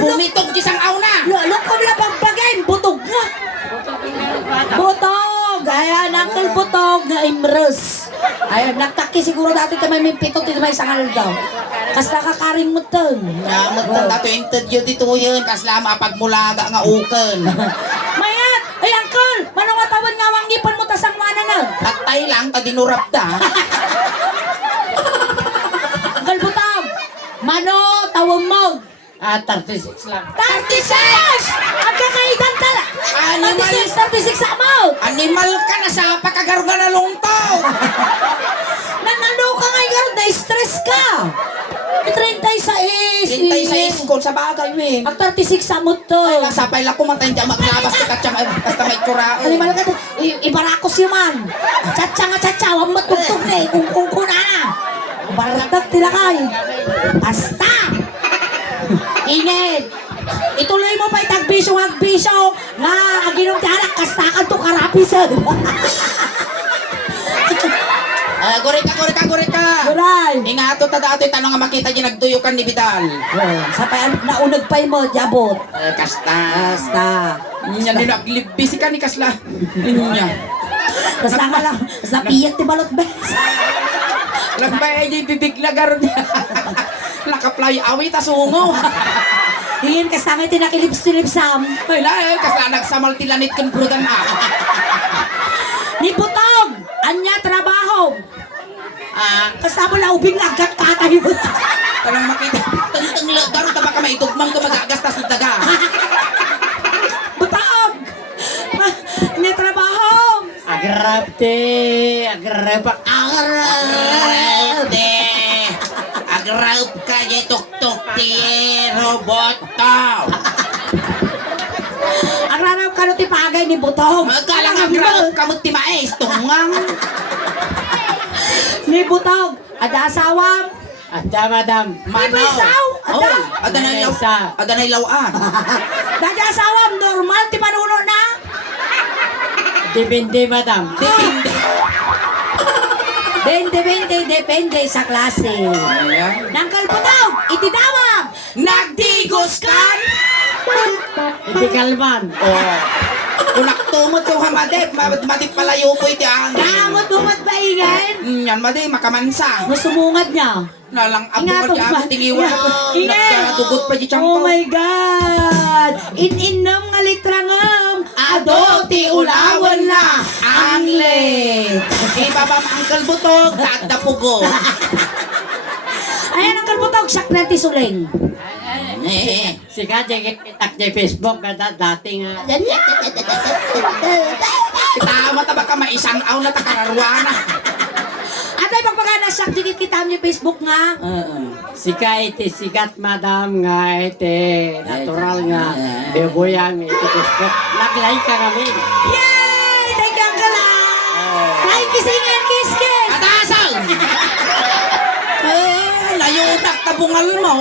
Bumitog gisang auna. Lukom na pagbagay, butog nga. Butog! Ayan, Uncle Butog na imres. Ayan, nagtaki siguro dati tamay may pito, tito may sangal daw. Kas nakakarin mo tong. Magtanda to interview dito yun. Kaslama pagmulaga nga uken. Mayat! Ay, Uncle! Manong matawan nga wanggipan mo tasang mana na? Tatay lang, tadinurap da. Uncle Butog! Mano, tawag mo! 36 lang. 36! Ang kakaitan tala! Animal. 36 sa mo! Animal ka na sa pagkagaruga na lungtaw. Nangano ka ngayon, na-stress ka! 36! 36 ko sa bagay, we. Ang 36 sa mo to! Ay, nasapay lang kumatay dyan, maglabas ka katsang, basta may kurao. Animal ka to, ibarakos yun man! Tsatsa nga tsatsa, wang matugtog na eh, kung na! Baratak tila kay! Basta! Inged! Ituloy mo pa itagbisyo agbisyo nga aginong tiyanak kastakan to karapisan! Guri ka! Guray! Ingato tada ato tanong nga makita dyan nagduyukan ni Vidal. Sapay naunag pa mo, jabot! Kasta. Basta! Nya din naglibisi ka ni Kasla. Nya. Basta nga lang, basta piyat ti balot bes! Nagbay di bibig na garon. Nakaply away ta sungo. Hingin ka sa akin tinakilips-tilipsam! Ay la, Kasla nagsamal tilanit kan brudan ah. Ni Butog! Anya trabaho! Kasama na ubing agad katayo! Tanong makita. Tenteng le garon ta baka maitugmang ka magagastas ng daga. Butog! Anya trabaho! Agrapte, agrapa. Agraup ka ye tuk-tuk ti roboto. Ang ranap ka no ti pagay ni Butog! Magalang agraup ka mo ti mais tungang. Ni Butog! Ada asawang! Ada madam. May isaw! Ada! Adanay lawaan. Ada asawang! Normal ti manuno na! Depende madam. Depende sa klase. Ayan. Nangkal Butog! Itidawag! Nagdigos kan? Hindi kalman. Oh. Unak tumot yung hamadip. Madip palayo po iti ang. Kamot bumat ba ingin? Yan madi makamansa. Masumungad niya. Nalang abo Ingato ka ba? di tingiwa. Ingin! Nagkadugot pa di Oh champo. my God! In-inom nga litrangam! Ado ti ulawan na ang leg. Ibaba Uncle Butog, tatapugo. Ayan ang kalbutog, siyak na tisuleng. Si Kajay kitak sa Facebook kada dati nga. Kita mata baka maisang aw na takararwana. Atay pagpagana siyak dikit kita niyo Facebook nga. Sika iti sikat madam nga iti natural nga beboyang iti Facebook. Nag-like ka kami. Yay! Thank you, Uncle! Like, kisingin, kiss! Katasal! Layutak tabungal mo.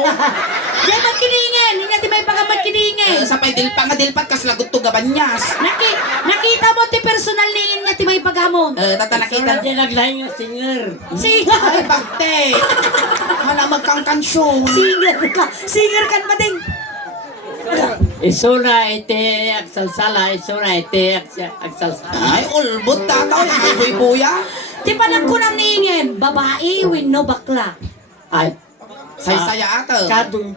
Yan magkiningin! Hindi natin may pagkamatkiningin! Sapay dilpa nga dilpat kas lagot to gabanyas. Nakita mo ti personal ningin nga ti may pagamo. Tata Kita nakita. na nag-like nga singer. Ay, bakte. Hala magkangkansyon. Singer kan ba ding? Isura iti agsalsala, isura iti agsalsala. Ay, ulbot tataw. Ay, buy-buya. Ti panagkunam ningin, babae, wino bakla. Ay, Say-saya ato.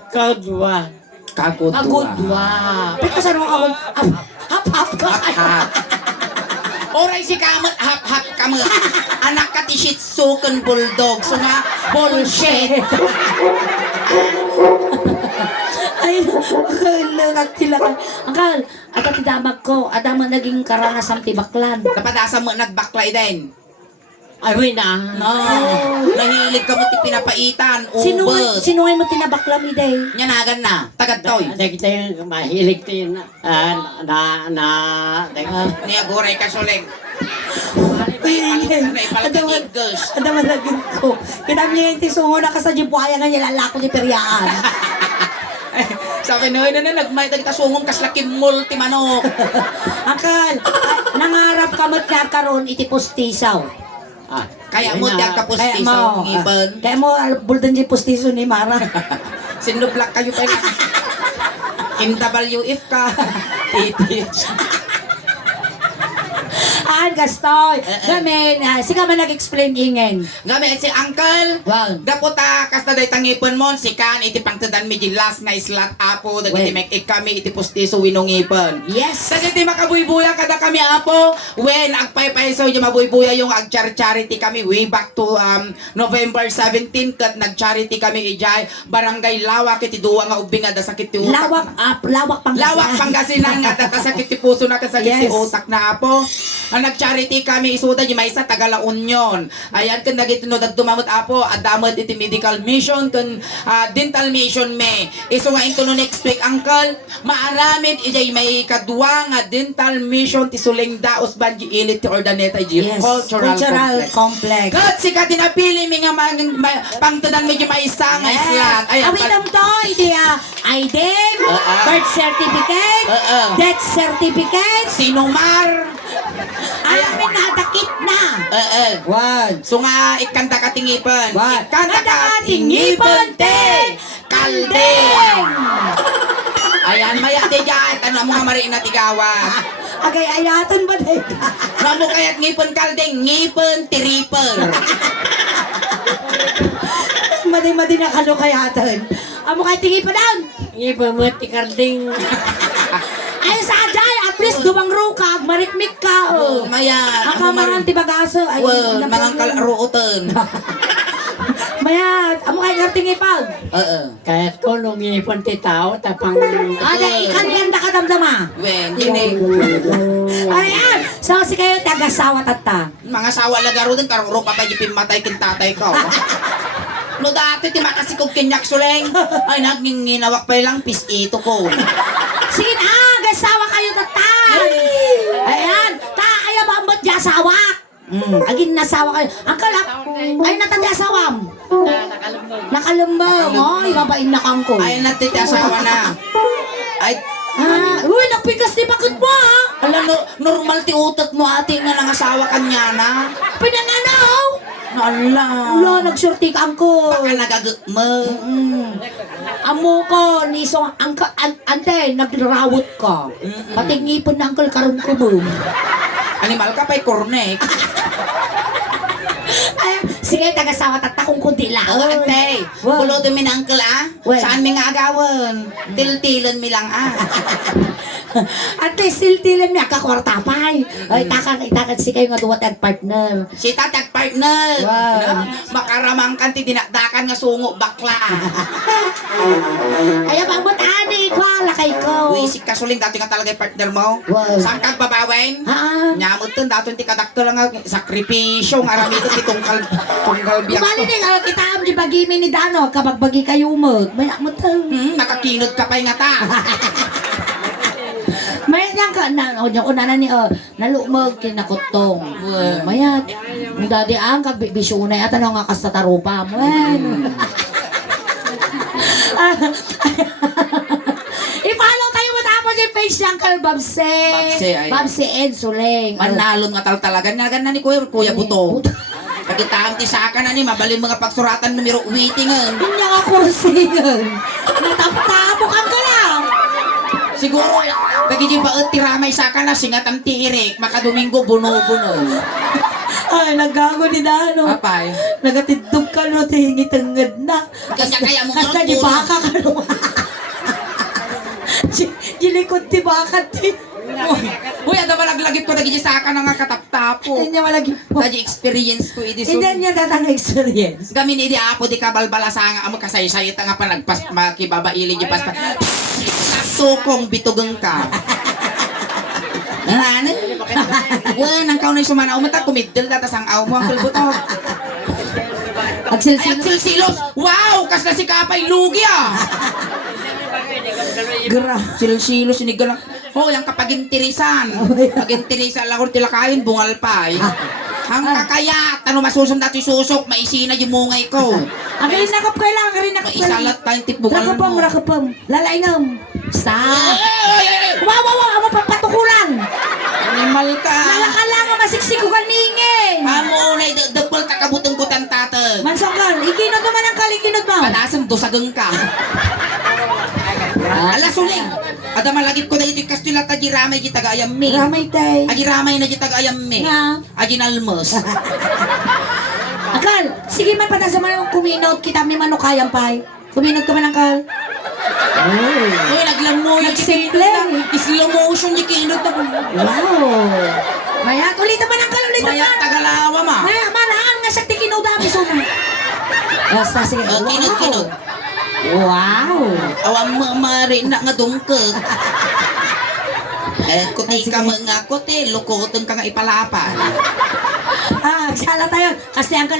kadwa. Kagod. Agudwa. Pero kasano ako, hap-hap ka. Oray si kamat hap-hap kamat. Anak ka ti Shih Tzu ken bulldog. So nga, bullshit. Ay, langak tila. Angkal, at ti damag ko, adama naging karanasan ti baklan. Napadasa mo nagbaklay din. Ay, na. No. Nahilig ka mo ti pinapaitan. Ubus. Sino ngay mo tinabaklam iday? Nyanagan na. Tagad-toy. Ada kita yung mahilig din Niya guray ka suling. Naipalatigigos. Adama naging ko. Kinam niya yung tisungo na kasadyo po kaya nga niya lalako ni Periaan. Sabi na nagmay tagtasungong kaslakim multi manok. Angkal, nangarap ka mo't nga karon iti pustisaw. Kaya mo tiyak ka Kaya pustiso mo, iban. kaya mo buldan di pustiso ni Mara. Sinublak kayo pa yun. MWF ka. Titich. Gastoy. Gamin, sika man nag-explain ingen. Gamit si Uncle. Wow. Daputa, kasta day tangipon mon, si Kan, iti pangtadan mi last na islat apo, dagiti Well. mek kami iti pustiso winungipon. Yes. Dagiti makabuybuya kada kami apo, when agpaypayso yung mabuybuya yung ag-charity kami way back to November 17 kat nag-charity kami ijay barangay Lawak iti duwa nga ubing nga dasakit ti utak. Lawak Pangasinan. Lawak Pangasinan nga dasakit ti puso na kasakit ti Yes. utak na apo. Ang nag-charity kami isuda di may sa Tagala Union. Ayan kan nagitino dumamot apo adamot iti medical mission kan dental mission me. Iso nga into no next week uncle maaramid ijay may kadwa nga dental mission ti suling daos banji ilit ti Ordaneta Yes. Cultural Complex. God, sika tinapili mi nga pangtadan medyo may isa nga islat. Ayan, Awitam to, hindi ID, birth certificate, death certificate, Sinumar. amin nadakit na. One. So nga, ikanta ka tingipan. What? Ikanta ka tingipan, te! Kaldeng! Ayan, maya te dyan. Tanong mga mariin na tigawan. Agay ayatan ba day? Ramo kaya't ngipon kaldeng, ngipon tiriper. Madi na kalo kayatan. Amo kay tingi pa down. Iba mo ti karding. Ay sa aday, at least dumang rukag, marikmik ka. Oh, maya. Ang kamaran ti bagasa. Ay, Well, na mga problem. kalaruotan. Maya, amo kay tingi pa. Kahit ko nung ipon ti tao, tapang... Aday, ikan yan na kadamdama. Wen, yun Ayan! So, si kayo taga-sawa tata. mga sawa lagaro din, karuro pa pa yung matay kin tatay ko. No dati ti makasikog kinyak suleng. Ay nagninginawak pa lang pis ito ko. Sige na, gasawa kayo tata. Ayan, ta kayo ba ang ba't gasawak? Agin nasawa kayo. Ang kalap, ay natang gasawam. Nakalambang. Ay, babain na kang ko. Ay natiti asawa na. Ay, Uy, nagpikas ni pagod mo ha. ala normal ti utot mo ate nga nangasawa kanya na. Pinanganaw. Nala. Wala, nagsurti ka ang ko. Baka nagagmo. Amo ko, nisong ante, nagrawot ka. Pati ngipon na angkol karon ko boom. Animal ka pa'y kornek. Ay, sige, taga-sawa tatakong kundi lang. Ate, Wow. bulo mi na uncle Well. Saan mi nga agawan? Tiltilan mi lang Ate, siltilan niya kakwartapay. Ay, takag si kayo nga duwat ang partner. Si tatag partner. Wow. Makaramang kanti dinakdakan nga sungo bakla. Ay, abang ani, kwala kay ko. Wisik ka suling dati nga talaga yung partner mo. Wow. Saan kang babawen? Ha? Nyamot to, dato ti kadakto lang nga sakripisyo nga ramito ti tungkal biyak Kumali to. din, kita am di bagimi ni Dano, kabagbagi kayo mo. May akmat to. Nakakinod ka pa'y nga ta. May nang ka na na ni nalumog kinakutong. Wow. Mayat. Ang dadi ang kagbibisyo na at ano nga kasatarupa mo. I-follow tayo matapos yung page ng Uncle Babse. Babse, ay. Babse Ed Suleng. Manalon nga talaga. Nagan na ni Kuya Buto. Pagkitaan ti saka na ni, mabalin mga pagsuratan numero waitingan. Hindi nga kursingan. Nataptapo kang ka lang. Siguro, kagiji ba tiramay saka na singatan ti Irik, makadomingo buno-buno. Ay, naggago ni Dano. Apay. Nagatidog ka no, tingitangad na. Kaya mo Kasta di baka ka no. Gilikod ti baka ti. Uy, ada ba naglagip ko nagiji saka na nga kataptapo. Hindi niya malagi po. Kaji experience ko idi so. Hindi niya datang experience. Gamin idi apo di kabalbalasa nga amo kasaysay ta nga pa nagpas makibabaili di pas. Sukong bitugang ka. Ano? Wan, ang kaunay sumana umata kumidel data sang aw mo ang kulbuto. Agsilsilo. Silsilos! Wow! Kas na si Kapay Lugi ah! Gra. Silsilos sinigalang. Oh, yung kapagintirisan. Pagintirisan lang kung tilakayin, bungal pa eh. Ang kakayat, ano masusong dati susok, maisina yung mungay ko. Ang rin nakap ka lang, ang rin nakap ka lang. Maisalat tayong tipbugal Rakapam, mo. rakapam. Lalaingam. Sa. Ay! Wow, wow, wow. Amo papatukulan. Animal ka. Lalaka lang, masiksik ko kaningin. Amo na dapol kakabutong ko tan tatag. Mansokal, ikinod naman ang kalikinod mo. Patasam dosagang ka. Ala suling. Ada malagip ko na ito kastila taji ramay di tagayam mi. Ramay tay. Agi ramay na di tagayam mi. Nga. Agi nalmos. Akal, sige man patasa man ang kuminot kita ni manukayang pay. Kuminot ka man akal. Uy, naglamoy. Nagsimple. Slow motion yung kinot na. Wow. Mayat, ulitan man akal, ulitan Maya man. tagalawa ma. Maya, malahan nga sa tikinudami suna. Basta, sige. Kinot. Wow. Awam mo mari na nga dungkag. Kuti ka mga kuti, lukutong ka nga ipalapan. Sala tayo. Kasi angkal,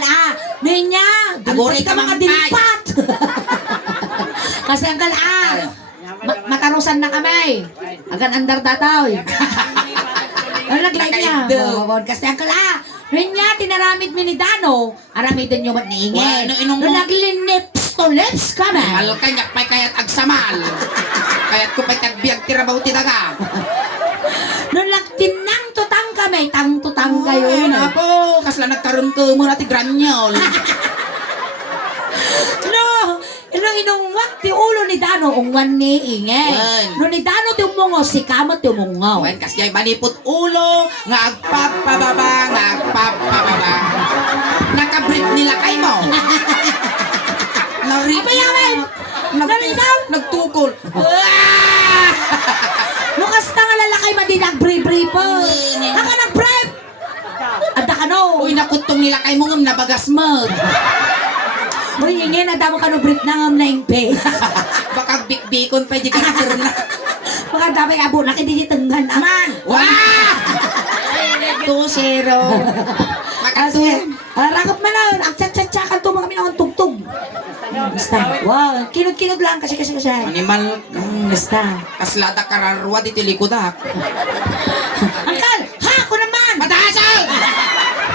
Ninya, Agore dungkot ka ka mga man, dilipat. Kasi angkal, matarusan na kami. Agan andar dataw. Ano nag-like niya? Nakaigdaw. Kasi angkal, Ninya, tinaramid mi ni Dano. Aramidin nyo mat niingin. Ano, inong- Nung naglinips to lips kami. Mahal ka niya, pa'y kaya't agsamal. Kaya't ko pa'y tagbiag tirabaw tinaga. Nung nagtinang tutang kami, tang-tutang kayo. Ay, napo, kasla nagkaroon ko muna ti granyol. No, inungwak ti ulo ni Dano, ungwan ni Inge. Yan. No ni Dano ti umungo, si Kamot ti umungaw. Wen, kasya'y manipot ulo, nga agpapababa, nga agpapababa. Nakabrit nila kay mo. Apayamin! Narinaw! Nagtukol. Lukas na nga lalakay man din nag-brief-brief po. Yan. Haka nag-brief! Ada ka no. Uy, nakutong nila kay mo ngam nabagas mo. Uy, Inge, nadamo ka no brief na ngam na yung face. Baka bikbikon pa di ka na. Baka dami abo na kindi tenggan aman. Wah! 2-0. Kasi, rakap man na, ang tsa-tsa-tsa to mga minangang tugtog. Basta, wow, kinod-kinod lang kasi. Animal, Basta. kaslada kararwa di tilikudak. Angkal, ha, ko naman! Matasag!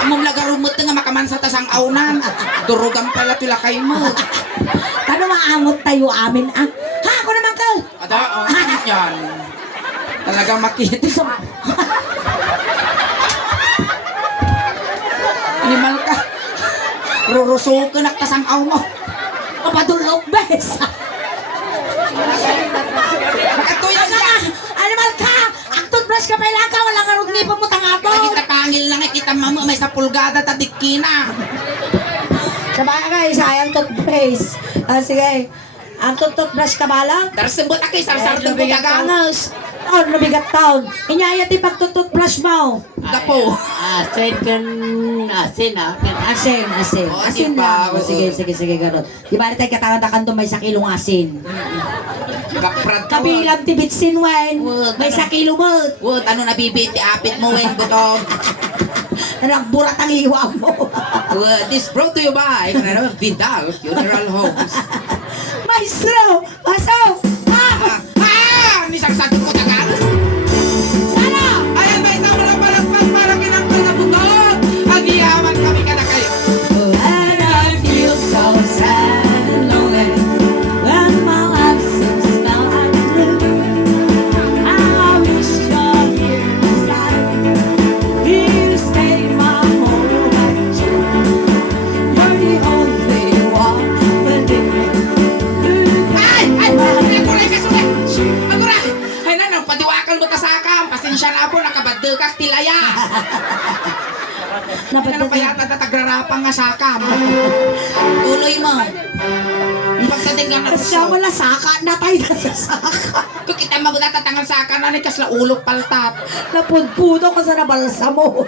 Amom lagarumot nga makamansa ta sang aunan. Durugan pala tila kay mo. Kano maamot tayo amin, Ha, ko naman, Kal! Ada, yan. Talagang makita. Animal ka. Ruruso ka naktasang aw mo. Papadulog, bes! Makatuyag ka. Animal ka! Acton brush ka pa ilang ka, wala ka rugni pa mo tangato! Kita pangil lang kita mamo may sa pulgada ta dikina. Sa bagay, sayang toothpaste. Sige. Ang toothbrush ka bala? Darsembot akay sarsar ng pagkagangas. Oh, nabigat taon. Inyaya ti pagtututbrush mo. Gapo. Asin kan asin Asin. Oh, Asin diba? lang. Oh, sige, ganun. Di ba tayo katangan-takan may sa kilong asin? Gaprad ka. Kabilang ti bitsin, wen. May sa kilo mo. Wot, ano nabibit ti apit mo wen butog. Ano ang burat ang iwa mo? This brought to you by Vidal Funeral Homes. Maestro! Pasok! Ni sarsagin ko tagalos. Sana! Ayan, may tama lang para kinangkal na butog. Agiyaman kami ka na kayo. And I feel so sad and lonely when my life seems now undone. I wish you're here beside me, here to stay my whole life. You're the only one believe me. Ay! Aguray ka sulit! Aguray! Ay, nanong, padiwakan mo ta sa akam. Pasensya na po, nakabadil ka, tilaya. Ano pa yata tatagrarapang nga sa akam? Tuloy mo. Ang pagdating lang na Siya wala saka, natay na sa saka. Kung kita magdatatangan sa akan, ano kasla ulok paltap. Napudpudo ko sa nabalsa mo.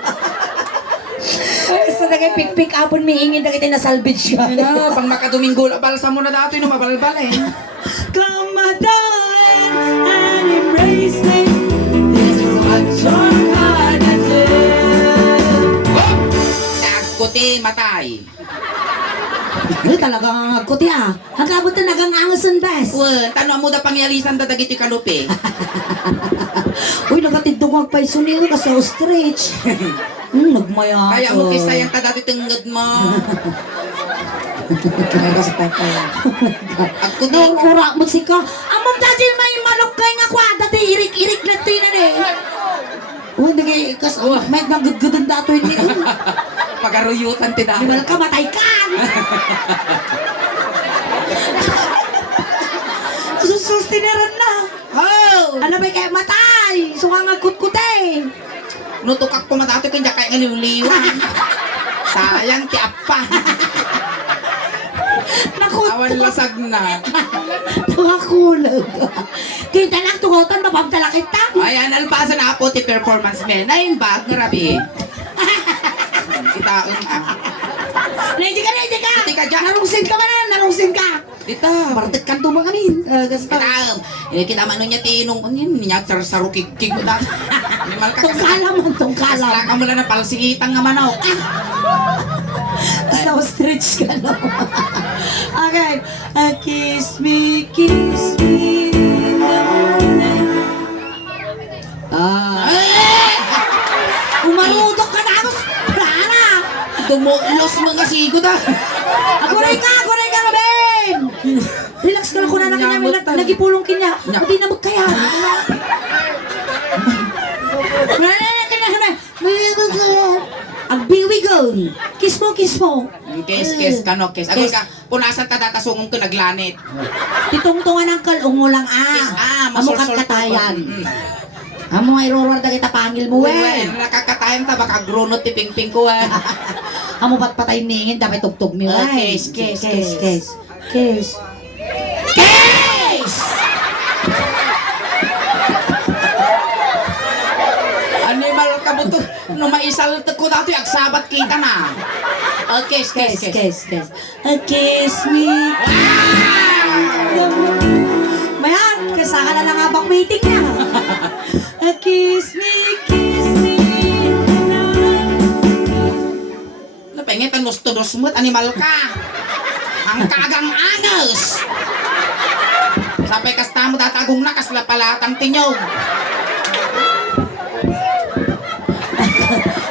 Ay, sa nagay pikpik apon miingin na kita na salvage ka. Ano, pang makaduminggo, balsa mo na dato, yung mabalbal eh. Come my darling and embrace me. This is what you're gonna do. Nagkuti, matay. Ay, talagang agkuti Hagabot na nagang angasan bes. Well, tanong mo da pangyalisan da dagiti kalupi. Uy, nagatidugwag pa isuniro ka sa ostrich. Nagmaya Kaya mo kisayang ta dati tinggad mo. Agkuti. Nung ura mo si ka. Amam dati may manok kay nga kwa. Dati irik-irik na tinan eh. Uy, nagay kas. May nagagudun dato yun. Pagaruyutan ti Di dati. ba ka matay ka? Sus sustiniran na. Oh! Ano ba kaya matay? Sukang agkut-kute. Nutukak ko matato kanya kaya ngaliw-liwan. Sayang ti apa. Naku, Awan lasag na. nakakulag. Kita lang tungotan, mapamtala kita. Ayan, alpasa na po ti performance men. Ay, bag nga rabi. Kitaon ka. Ready ka, ready ka. Ready ka dyan. Narungsin ka ba na? Narungsin ka. Dito. Bartek kan tumang amin. Kitaon. Kita man nun niya tinong. Ano yun? Niya sarukig-kig mo dati. Animal ka. Tungkalam man, tungkalam. Kasla ka mula na palsigitan nga manok. Basta stretch ka na. Okay. Kiss me in the morning. Umarudok ka na ako. Prana. Dumulos mga sigod ah. Aguray ka, Robin. Relax ka lang ko na namin. Nagipulong kinya. Hindi na magkaya. Ang biwigon. Kiss mo, kiss mo. Kes, kano, kes. Agol ka, punasan ta datasungong ko naglanit. Titungtungan ng kalong mo lang Kes, Amukat katayan. Amo nga irorwar da kita pangil mo Nakakatayan ta, baka grunot ti pingping ko eh. Amo ba't patay ningin, dapat tugtog mi Kes, kes, kes. Kiss. Kes! Animal ka buto. No maisal ko dati, agsabat kita na. Kes. Kiss me. Mayan, kasaka na ng abak meeting niya. Kiss me. Napengit ang gusto-dos mo't animal ka. Ang kagang angas. Sapay kasta mo tatagong na kasla palatang tinyog.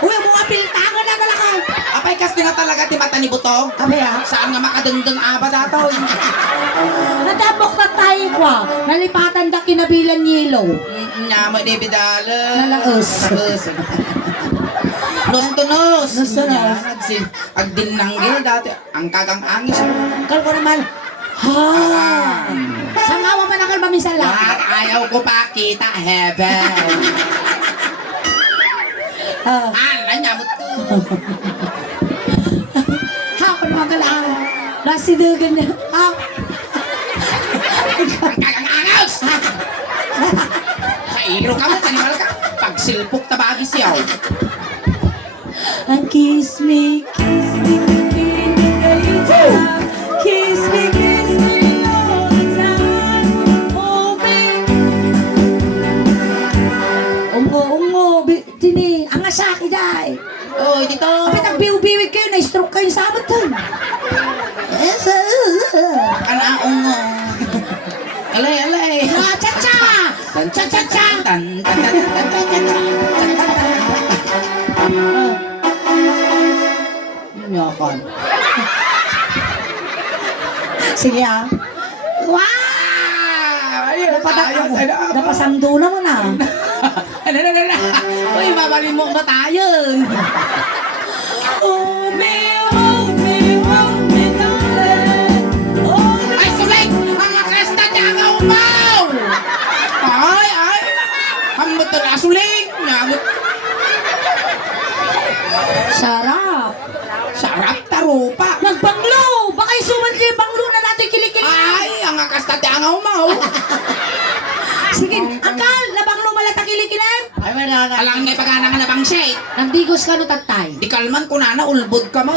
Uy, mga piltangan na pala ka. Apay kasti na talaga ti mata ni Buto. Abe Saan nga makadundun aba dato? nadamok na tayo kwa. Nalipatan da kinabilan yelo. Nyamo di bidala. Nalaos. Nos-tunos. Nos-tunos. Agdinanggil dati. Ang kagang angis. Kal ko naman. Ha. Sangawa man akal mamisala. Lahat ayaw ko pa kita heaven. Nyamo to. Ha, ako naman kalaan. Nasidugan niya. Ha. Ang kagang angis. Sa ilo ka mo, animal ka. Pagsilpok tabagi siyaw. And kiss me in the daytime. Kiss me all the time. Oh, baby. Ungo, tini, ang asaki day. Oh, dito. Kapit ang biw-biwig kayo, na-stroke kayo sa abat tayo. Kanaong mo. Alay. Cha-cha! Cha-cha-cha! Nyakan. Sige Wow! Ayun, Napasando naman Ano. Uy, babalin mo ba tayo? Hold me, darling. Ay, sulik! Ang akesta niya ang umaw! Ay! Hamot na sulik! Nyamot. Sarap. Sarap tarupa. Nagbanglo! Baka isuman kayo yung banglo na natin kilikili. Ay, ang akesta niya ang umaw. Sige, angkal, nabanglo malata kilikilan. Ay, manana. Alang ngay pagana nga na bang siya. Nagdigos ka no tatay. Di kalman ko na ulbod ka mo.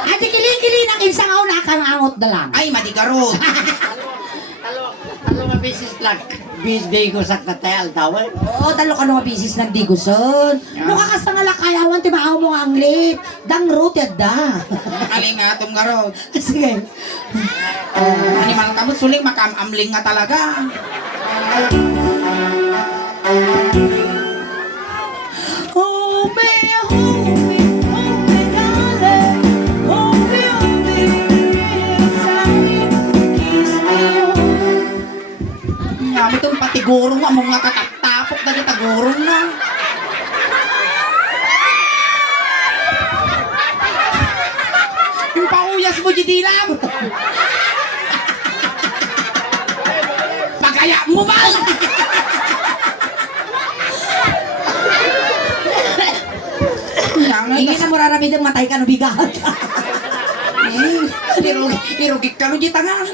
Ate kilikili na kinsang ako nakangangot na lang. Ay, madigarot. Talo mabisis lang. Birthday ko sa katayal tawal. Oo, talo ka nung bisis ng diguson. Mukha ka sa ngalakayawan, timaaw mo nga ang lip. Dang root yada. Aling nga itong garot. Sige. Animal kamot suling makamamling nga talaga. Hold me, darling. Hold me, inside. Kiss me, Nyamo itong patigurong nga mga kataktapok na kitagurong na. Yung pauyas mo, Jidilam. mo ba? Ingin na mo raramid ang matay ka no bigat. Irugik ka no di tangan.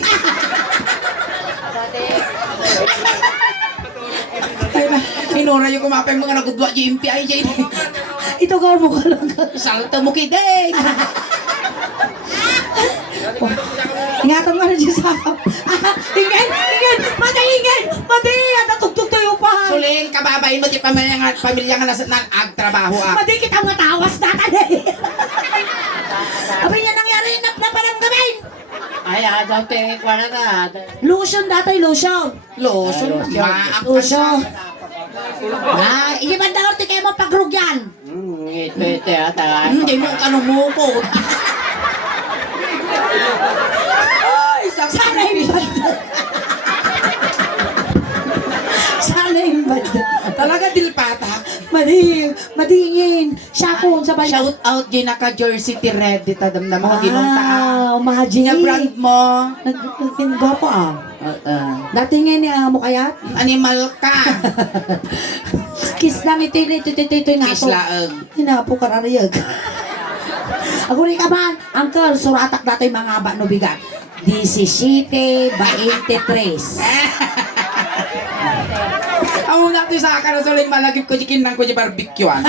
Ay ba, inora yung kumapay mga nagudwa di MPI di. Ito ka mo ka lang. Salta mo kideng. Ingatan mo na dyan sa akap. Ingin! Ingin! Mati! Natugtog tayo pa. Suling kababain mo di pamilya nga nasa agtrabaho ah. Mati kita matawas natin eh. Abay niya nangyari na parang gawin. Ay, daw te, kwana na. Lotion datay, lotion. Lotion, Lotion. maak ka Lotion. sa... Hindi man daw kayo mo pagrugyan. Ito, ata. Hindi mo ka numukot. Sana yung banda. Sana yung banda. Talaga dilpata. Madingin. Siya ko sa balik. Shout out din naka jersey ti red dita damdam mga ginunta. Wow, magic. Nga brand mo. Nagbapo ah. Dati nga niya mo kaya? Animal ka. Kiss lang ito nga Kiss to. laag. Hinapo ka rariyag. Ako rin ka ba? Uncle, suratak dati mga haba no bigat. 17 ba 83. Amo natin sa akin na suling malagip ko jikin nang ko di barbecuean.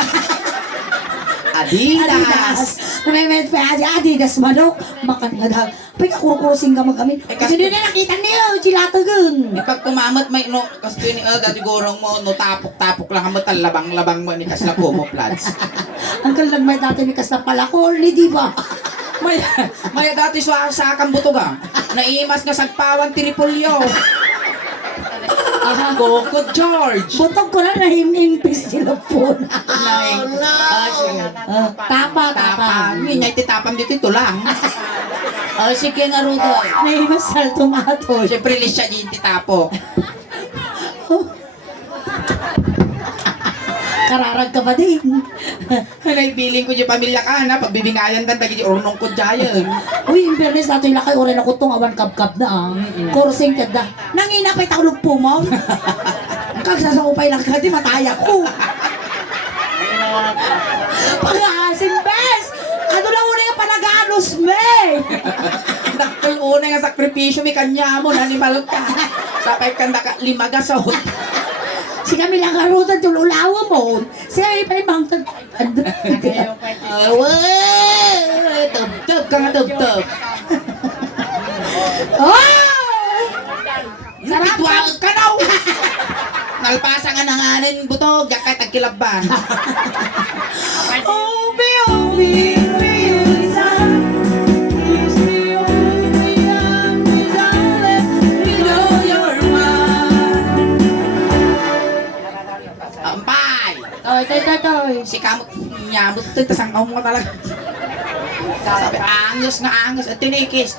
Adidas. Namemet pa Adidas manok. Makan nga daw. Pag kukurusing ka magamin. Kasi din na nakita niyo. Chilata gun. Pag kumamot may no kasto ni dati gorong mo no tapok-tapok lang mo labang-labang mo ni kasla ko mo plants. Uncle nagmay dati ni Kas na palakol ni di ba? May dati sa kambutoga. Naimas nga sagpawan ti Repolyo. Coco George. Butog ko na nahim-impis sila po na. Tapa. Niya ititapam dito ito lang. Oh, sige nga Rudo. Nahimas sal tomato. Siyempre lisya din titapo. Kararag ka ba din? Naibiling ko yung pamilya ka na. Pagbibingayan dan tagi ornong ko dyan. Uy, in fairness natin lakay oray na kutong awan kap-kap na ah. Kursing ka da. Nangina pa'y taulog po mo. Kagsasakupay lang ka, di mataya ko. Pag-aasin, bes! Ano lang una yung panaganos, me? Nakuluna nga sakripisyo may kanya mo. Nanimal ka. Sapay ka limagasot. Si kami lang karutan tululawa mo. Si kami pa rin bangtag. Tub-tub ka nga tub-tub. Oh! Sarap ka daw. Nalpasa nga nanganin butog. Yak kahit tagkilaban. Obi, obi, Ampay. Toy. Si kamot nyamot ito. Tasang mo talaga. Sabi, angos nga angos. At tinikis.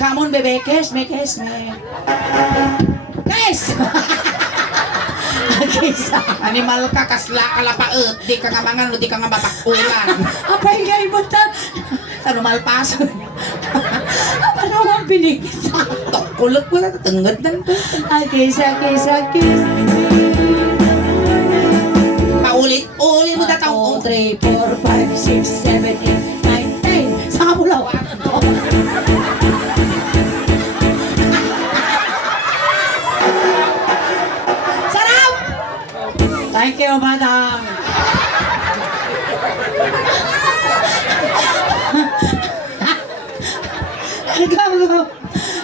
Come on, bebe. Kiss me. Kiss! Animal ka, kasla ka lapaet. Di ka nga mangan, di ka nga mapakulan. Apay nga ibunta. Sa lumalpasan. Ano ang binigit? Kulot mo na, tatangad na ito. Kiss. Paulit mo na taong. 2, 3, 4, 5, 6, 7, 8, 9, 10. Sa kabulaw. Sarap! Thank you, madam.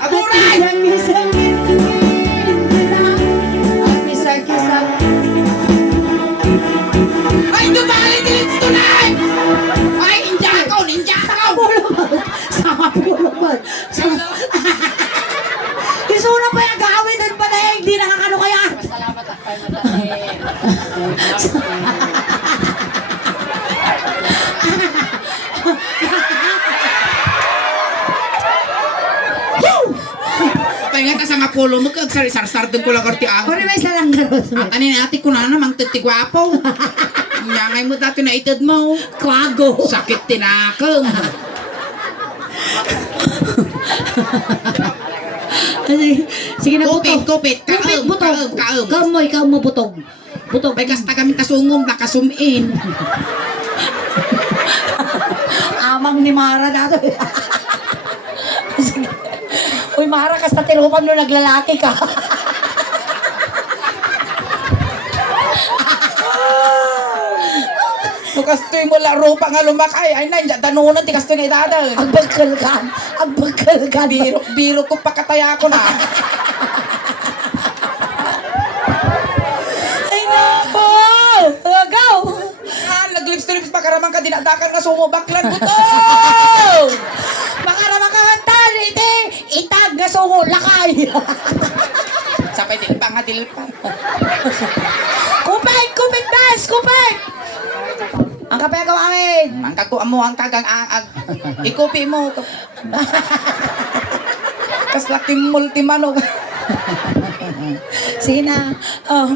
Aburay! Ay, dumali din tunay! Ay, ninja ka! Sama pulo man. Isuna pa yung gawin doon pa na hindi nakakano kaya. Salamat ako. Pahinga ka sa nga polo mo, kagsari-sar-sar din ko lang karti ang. Kung may salang garot. Ang kanin ati ko na namang titigwapo. Nyangay mo dati na itad mo. Kwago. Sakit tinakang. Sige na, Kupit, butog. kupit. Kupit, Kaom, butog. kaom. Ikaw mo, butog. Butog. May kasta kami tasungom, nakasumin. Amang ni Mara na to. Sige. Uy, Mara, kasta tirupan no naglalaki ka. Kastoy mo laro pa nga lumakay. Ay na, danunan, ti kastoy nga idadan. Ang bagkal ka. Ang bagkal ka. Biro ko pakataya ko na. Ay, nako. Agaw. Naglips-lips pa karamang ka dinadakan nga sumubaklan ko to. Makarama ka kantan. Ite. Itag nga sungo. Lakay. Sapay din pa nga dilpa. Kupit, kupit, bes. Kupit. Ang kape ko amin. Ang kakuha mo, ang kagang aag. Ikupi mo. Kas laking multimano. Sige na. Oh.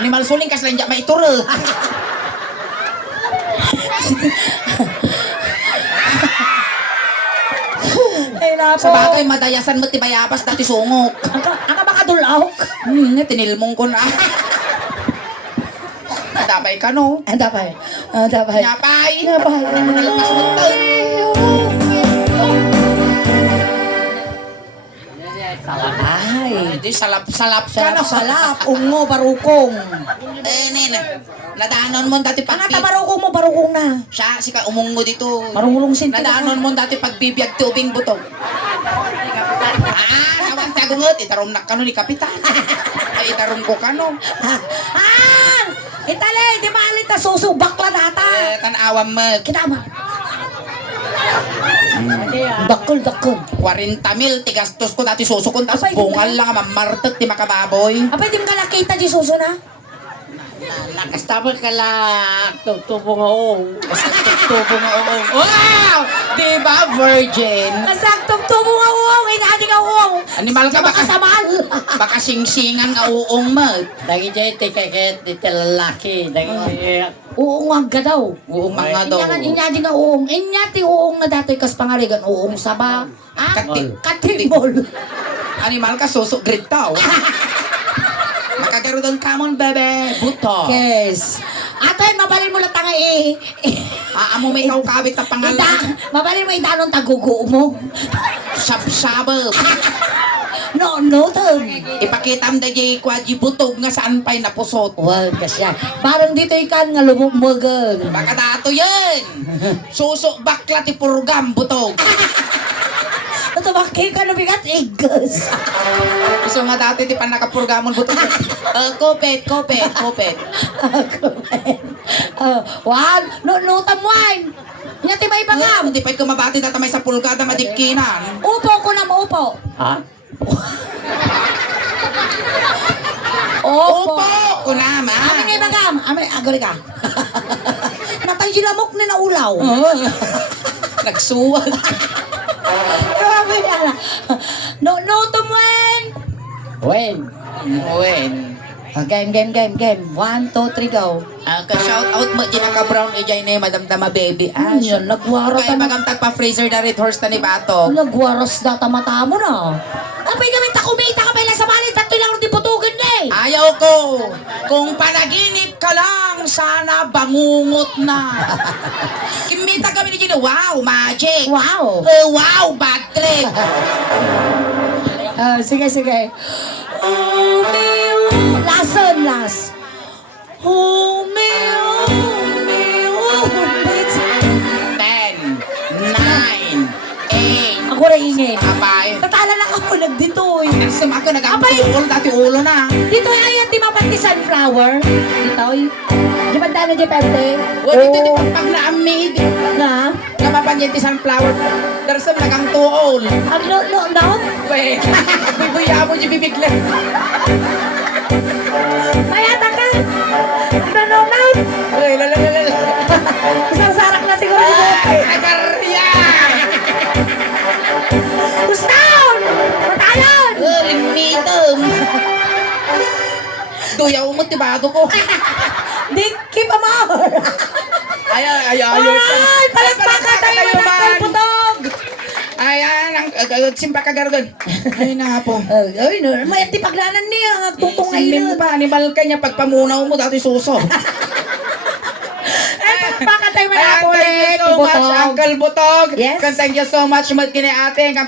Animal suling kas lang dyan maituro. Ay, napo. Sa bagay, madayasan mo tibayabas dati sungok. Ang ka makadulaw. Tinilmong ko na. Dabay ka no. Ang dapay. Ang dapay. Nyapay. Nyapay. Ano mo nalapas mo to? Ay. Di salap-salap ka no. Salap. Ungo, barukong. Nina. Nadanon mo dati Ang pag... ata barukong mo, barukong na. Siya, sika umungo dito. Marunong sin. Nadanon mo dati pagbibiyag tubing butog. Nawan tagungot. Itarom na kano ni Kapitan. Ay, itarom ko kano. Ah! Italay, di ba alita susubak la data? Tanawam mo. Kita ma. Dakol, dakol. 40 mil, tigastos ko dati susukon. Tapos Apay, bungal lang, mamartek, di makababoy. Apa di mo ka nakita di suso na? Nakastama ka lang. Tubo nga oh. Tubo nga oo. Wow! Di ba, virgin? Nasaktong tubo nga uong, inadi ka uong. Animal ka baka, Makasamal. baka singsingan nga uong mo. Dagi dyan, tikakit, di lalaki. Dagi Uong ang gadaw. Uong mga daw. Inyadi nga uong. Inyati uong na dato'y kas pangarigan. Uong saba. Ah, Katik. katimol. Animal ka, susok grid tao. Makagaro doon kamon, bebe. Buto. Yes. Atoy, mabalin mo lang tanga Amo may kaukabit na pangalan. mabalin mo itanong tagugo mo. Sabsabab. No, tag. Ipakita mo dahil kwadji butog nga saan pa'y napusot. Wag ka siya. Parang dito ikan nga lumugmugan. Baka dato yan. Susok bakla ti purgam butog. Ito bakit ka nabigat? Igas. Gusto nga dati di pa nakapurgamon butog. Kopet. Wag. Nutam wine. Nyati ba ibangam? Hindi pa'y kumabati na tamay sa pulgada madikkinan. Upo ko na maupo. Ha? Opo. Upo! Kunama. Amin nga ibangam. Amin, agari ka. Natay silamok ni naulaw. Nagsuwag. Grabe yan. Nutam wine. Wen. Wen. Game. 1, 2, 3, go. Ka-shout out mo din ka brown ejay na Madam Dama Baby. Yan, nagwaras Kaya na. magam tagpa-freezer na red horse na ni Bato. Nagwaras na tamata mo na. Apay kami takumita ka pala sa malit. Tatlo lang di putugan na eh. Ayaw ko. Kung panaginip ka lang, sana bangungot na. Kimita kami ni Gino. Wow, magic. Wow. Wow, bad trip. Sige. Last. Humeo. 10, 9, 8. Ako rin ingin. Abay. Tatala lang ako nagditoy. Nasam ako nag-ampul, dati ulo na. Dito ay ayan di mapati sunflower. Dito ay. Di ba dano di perte? O, dito di pag na-amid. Na? Napapanyan ti sunflower. Darsam nagang tuol. Ang no? Wait, bibuya mo yung bibiglan. Mayata ka. No. Uy, lalalala. Isang sarak na siguro. Ay, nagarya! Gustaw! Patayon! Limitom. Duyaw mo, tibado ko. Di, keep them out! Ay, Ay, palagpakan tayo ng putog! Ayan, ang simpa ka gargan. Ay na po. Ay, no, may tipaglanan niya, ang tutungay Simbin mo na. pa, animal ka niya, pagpamunaw mo, dati suso. Ay, pakatay mo na Ayan, ako thank you ulit, so much, Butog. Uncle Butog. Yes. Thank you so much, mat kini ate, kan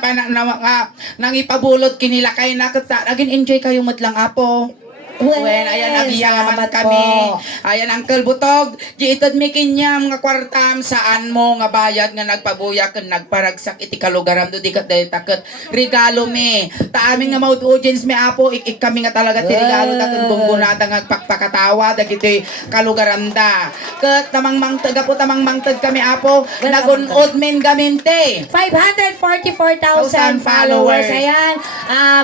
nang ipabulot kinila kayo na, naging enjoy kayo mat lang apo. When, ayan, nagiya naman salamat kami. po. Ayan, Uncle Butog. Di itod may kinyam nga kwartam saan mo nga bayad nga nagpabuya kan nagparagsak iti kalugaram do di kat dahi takot regalo me. Ta aming nga mouth audience me apo ik kami nga talaga ti regalo takot tunggunada nga pagpakatawa dagiti kalugaram da. Ket tamang mangtag po tamang mangtag kami apo nagunod men gamente. 544,000 followers. Ayan.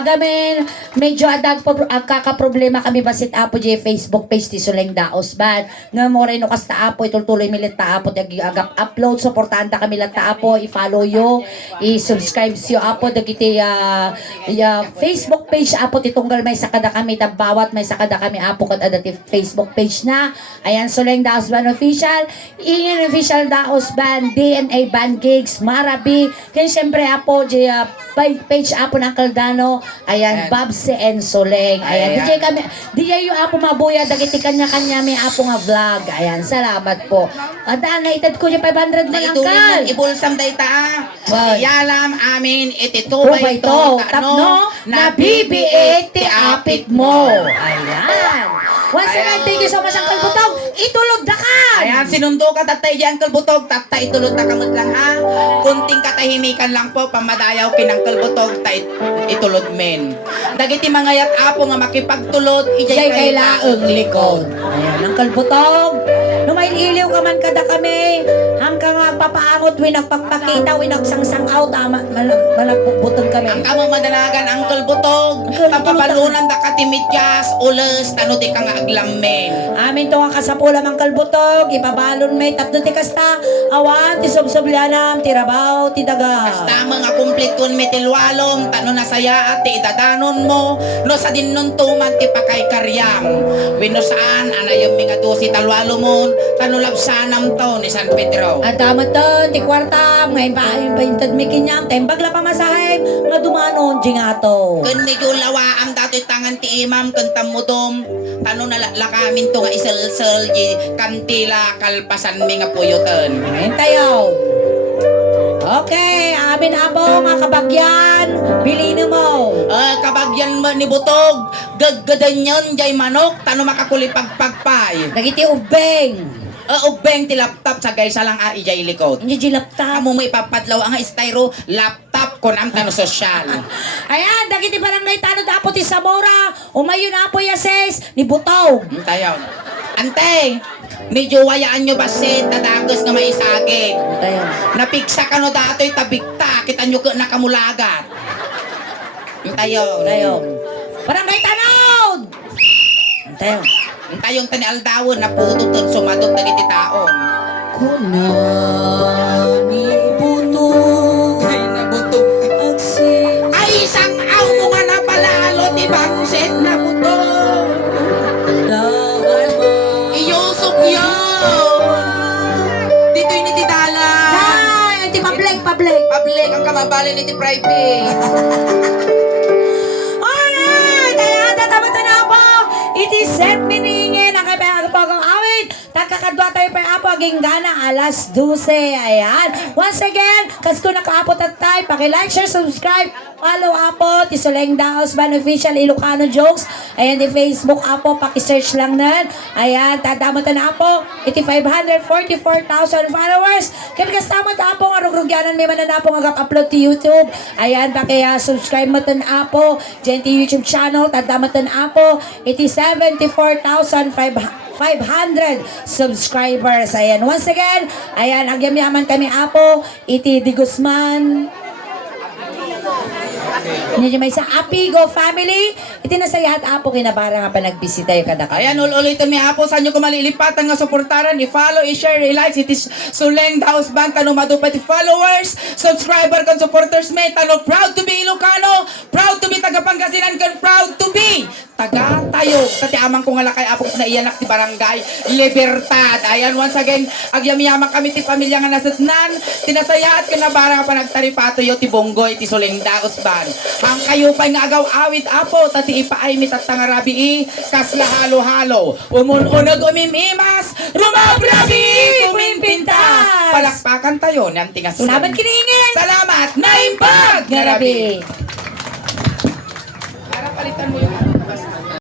Gamin, medyo adag po ang kakaproblema kami basit apo di Facebook page ti Suleng Daos Band. Nga mo rin no kasta apo ituloy milit ta apo dagi agap upload suportanta kami lat ta apo i-follow yo, i-subscribe yo apo dagiti Facebook page apo titunggal may sakada kami bawat may sakada kami apo kat adati Facebook page na. Ayan Suleng Daos Band official, ingin official Daos Band, DNA Band Gigs, Marabi, kaya syempre apo di page apo ng Caldano. Ayan, Ayan. Babse and Soleng. Ayan, Ayan. DJ kami, DJ yung apo mabuya, dagiti kanya-kanya may apo nga vlog. Ayan, salamat po. Adaan na itad ko yung 500 na lang kal. Ibulsam day ta. Why? Yalam amin iti Oh, tubay ito, to tapno, nabibiit ti apit mo. Ayan. Once again, thank you so much, Uncle Butog. Itulog na ka. Ayan, sinundo ka tatay di Uncle Butog, tatay tulot na kamot lang ha. Kunting katahimikan lang po, pamadayaw kin Uncle Butog, itulod men. Dagiti mga yat apo nga makipagtulod, Ijay ijay kay laeng likod. Ayan, Uncle Butog. Numay iliw ka man kada kami. Hanggang magpapaangot, winagpagpakita, winagsangsang out. Malagputod kami. Ang kamo madalagan Uncle Butog, tapapalunan da katimidyas, ules, tano di ka nga aglamen. Amin to nga kasapula mang kalbutog, ipabalon may tapdo ti kasta, awan, ti subsublanam, ti rabaw, ti daga. Basta mga kumplitun metilwalom, tano na saya at ti idadanon mo, no sa din nun tuman ti pakay karyam. Wino saan, anayong mga dosi talwalomon, tano labsanam to ni San Pedro. At damat to, ti kwarta, ngayon pa, intad may kinyam, tembag la pamasahe, nga dumanon, jingato. Kun medyo lawaam dato'y tangan ti imam, kun tamudom, tano na lakamin to nga isel-sel, kantila, kalpasan mi nga puyutan. Ngayon tayo. Okay, amin abo nga kabagyan, bilhin mo. Kabagyan mo ni Butog, gaggadan yun, jay manok, tano makakulipagpagpay. Nagiti ubeng. Ubeng ti laptop sa gaysa lang ijay likod. Hindi jilaptap. Kamu may papadlaw ang styro laptop kon ang tano sosyal. Ayan, dagiti barangay tano dapo ti Zamora. Umayon na po yases ni Butog. Tayo. Ante, medyo wayaan nyo basit, tadagos nga may isagig. Tayo. Napigsa ka no dato'y tabigta, kita nyo nakamulagat. Tayo. Tayo. Barangay tanod. Tayo. Tayong tani aldawon na pututon sumadot dagiti taon. Kuna ni Butog Ay nabutog. agsi. Ay isang aw mo nga napalalo ti bangset na butog. Iyusok yun! Dito'y ni Tidala! Ay, anti public. Public ang kamabali ni ti private! Alright, ayan, tatamat na po. It is set miningin ang kay pagpagang awit. Takakadwa tayo pa apo aging gana alas 12. Ayan. Once again, kas ko nakaapot at tayo, paki-like, share, subscribe, follow apo, ti Suleng Daos Band Official Ilocano Jokes. Ayan, di Facebook apo, paki-search lang nan. Ayan, tatamat na apo. Iti 544,000 followers. Kaya kastamat apo, nga rugrugyanan may mananapo nga upload ti YouTube. Ayan, paki-subscribe mo tan apo. Diyan ti YouTube channel, tatamat na apo. Iti 74,500 subscribers. Ayan, once again, ayan, agyam-yaman kami apo, iti Di Guzman. Hindi may sa Apigo family. Iti nasayahat apo kinabara nga pa nagbisita yung kada Ayan, ulitin mi hapo sa inyo kung malilipatan nga suportaran, i-follow, i-share, i-like, it is Suleng Daos Band, tano madupati followers, subscriber kan supporters may, tano proud to be Ilocano, proud to be taga Pangasinan kan proud to be taga tayo. Tati amang ko nga lakay apong na iyanak ti barangay Libertad. Ayan, once again, agyam-yaman kami ti pamilya nga nasatnan, tinasaya at kinabara pa nagtaripato yo ti Bonggoy, ti Solengda, Usban. Ang kayo pa'y nga agaw awit apo, tati ipaay mi tatangarabi kasla halo-halo. Umununag umimimas, rumabrabi, kuminpintas. Palakpakan tayo, nanti nga sunod. Salamat kiningin! Salamat! Naimbag! Garabi!